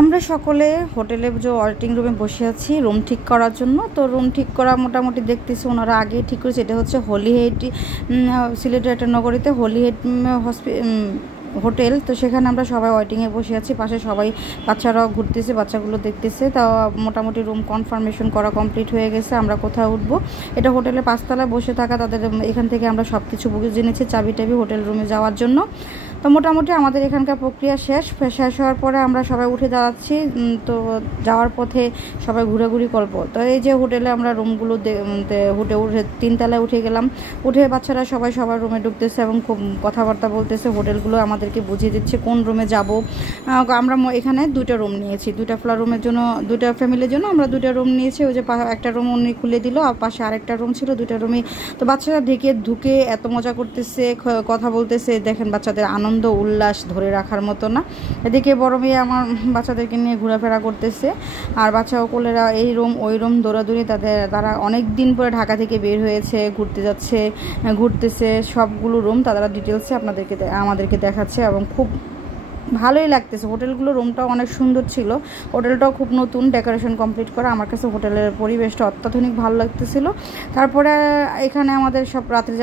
আমরা সকলে হোটেলে যে ওয়েটিং রুমে বসে আছি রুম ঠিক করার জন্য। তো রুম ঠিক করা মোটামুটি দেখতেছি ওনারা আগেই ঠিক করেছে। এটা হচ্ছে হলিহেড, সিলেটের একটা নগরীতে হলিহেড হোটেল। তো সেখানে আমরা সবাই ওয়েটিংয়ে বসে আছি, পাশে সবাই বাচ্চারাও ঘুরতেছে, বাচ্চাগুলো দেখতেছে। তাও মোটামুটি রুম কনফার্মেশন করা কমপ্লিট হয়ে গেছে। আমরা কোথাও উঠবো, এটা হোটেলে 5 তলায় বসে থাকা তাদের এখান থেকে আমরা সব কিছু বুঝে জেনেছি, চাবি টাবি হোটেল রুমে যাওয়ার জন্য। তো মোটামুটি আমাদের এখানকার প্রক্রিয়া শেষ হওয়ার পরে আমরা সবাই উঠে দাঁড়াচ্ছি। তো যাওয়ার পথে সবাই ঘোরাঘুরি করবো। তো এই যে হোটেলে আমরা রুমগুলো উঠে 3 তলায় উঠে গেলাম। উঠে বাচ্চারা সবাই সবার রুমে ঢুকতেছে এবং খুব কথাবার্তা বলতেছে। হোটেলগুলো আমাদেরকে বুঝিয়ে দিচ্ছে কোন রুমে যাব। আমরা এখানে 2টা রুম নিয়েছি, 2টা ফ্লোর রুমের জন্য, 2টা ফ্যামিলির জন্য আমরা 2টা রুম নিয়েছি। ওই যে একটা রুম উনি খুলে দিল, আর পাশে আরেকটা রুম ছিল, 2টা রুমই। তো বাচ্চারা ঢুকে এত মজা করতেছে, কথা বলতেছে। দেখেন বাচ্চাদের আনন্দ উল্লাস ধরে রাখার মতো না। এদিকে বড় মেয়ে আমার বাচ্চাদেরকে নিয়ে ঘোরাফেরা করতেছে, আর বাচ্চা কোলেরা এই রুম ওই রুম দৌড়াদৌড়ি। তারা অনেক দিন পরে ঢাকা থেকে বের হয়েছে, ঘুরতেছে। সবগুলো রুম তারা ডিটেলসে আমাদেরকে দেখাচ্ছে এবং খুব ভালোই লাগতেছে। হোটেলগুলো রুমটাও অনেক সুন্দর ছিল, হোটেলটাও খুব নতুন, ডেকোরেশন কমপ্লিট করা। আমার কাছে হোটেলের পরিবেশটা অত্যাধুনিক ভালো লাগতেছিল। তারপরে এখানে আমাদের সব রাত্রে